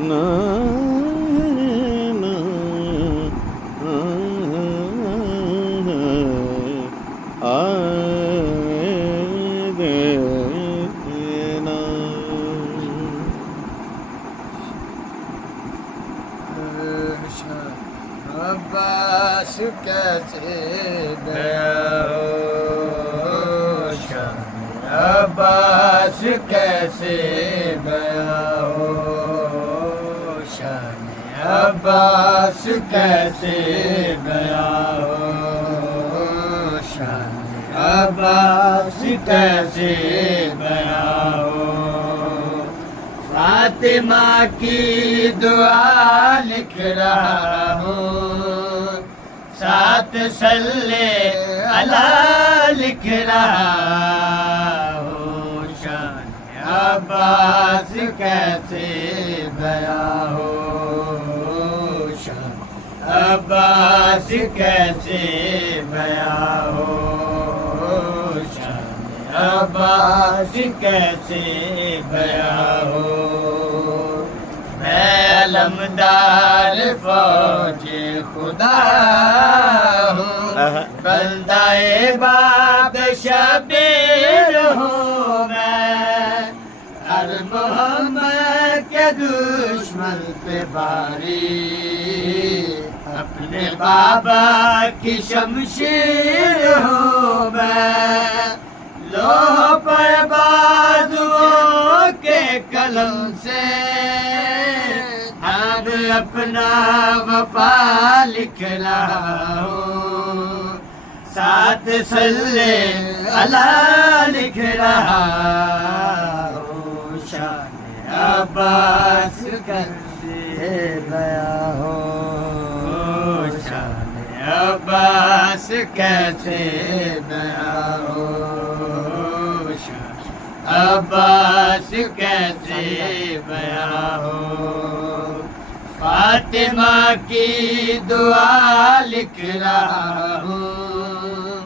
نا عباس کیسے گیا ہو شان عباس کیسے گیا ہو شان عباس کیسے گیا ہو شان عباس کیسے گیا ہو فاطمہ کی دعا لکھ رہا ہوں ساتھ صلی اللہ لکھ رہا ہوں شان عباس کیسے گیا ہو شان عباس کیسے گیا ہو شان عباس کیسے گیا ہو میں علمدار فوج خدا ہوں بندہ باب شبیر ہوں میں ہر محمد کے دشمن پہ باری اپنے بابا کی شمشیر ہوں میں لوہ پر بازوؤں کے قلم سے اب اپنا وفا لکھ رہا ہوں ساتھ صلی اللہ لکھ رہا ہوں شان عباس کیسے گیا ہو شان عباس کیسے گیا ہو شان عباس کیسے گیا ہو فاطمہ کی دعا لکھ رہا ہوں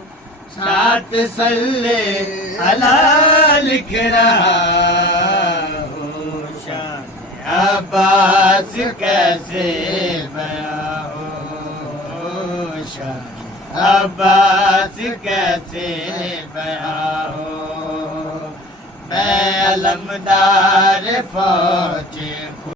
ساتھ صلی اللہ لکھ رہا ہوں شان عباس کیسے گیا ہو شان عباس کیسے گیا ہو میں علمدار فوج